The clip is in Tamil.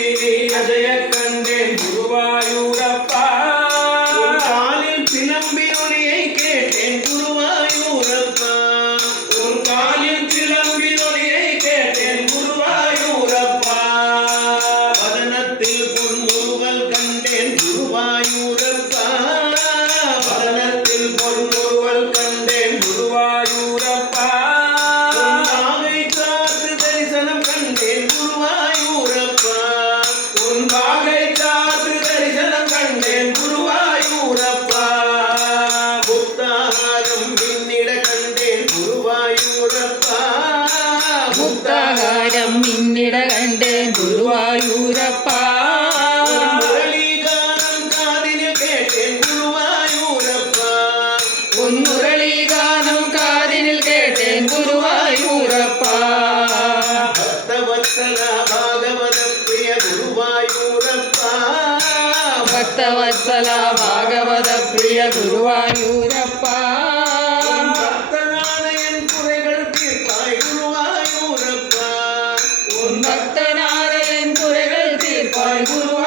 நீ அஜய கண்டேன் குருவாயூரப்பா காலில் சிலம்பி ஒளியை கேட்டேன் குருவாயூரப்பா உன் காலில் சிலம்பி ஒளியை கேட்டேன் குருவாயூரப்பா வதனத்தில் பொன்முறுவல் கண்டேன் குருவாயூரப்பா வதனத்தில் பொன்முறுவல் கண்டேன் குருவாயூரப்பா நாகை காத்து தரிசனம் கண்டேன் குருவாயூரப்பா உன் பாகை சாத்து தரிசனம் கண்டேன் குருவாயூரப்பா புத்தாகாரம் மின்னிட கண்டேன் குருவாயூரப்பா முத்தாகாரம் மின்னிட கண்டேன் குருவாயூரப்பா முரளிகானம் காதினில் கேட்டேன் குருவாயூரப்பா உன் முரளி கானம் காதினில் கேட்டேன் குருவாயூரப்பா பக்தவத்சல பாகவத பிரிய குருவாயூரப்பா பக்தவத்சல பாகவத பிரிய குருவாயூரப்பா பக்தனான என் குறைகள் தீர்ப்பாய் குருவாயூரப்பா உன் பக்தனார என் குறைகள் தீர்ப்பாய் குருவாயூரப்பா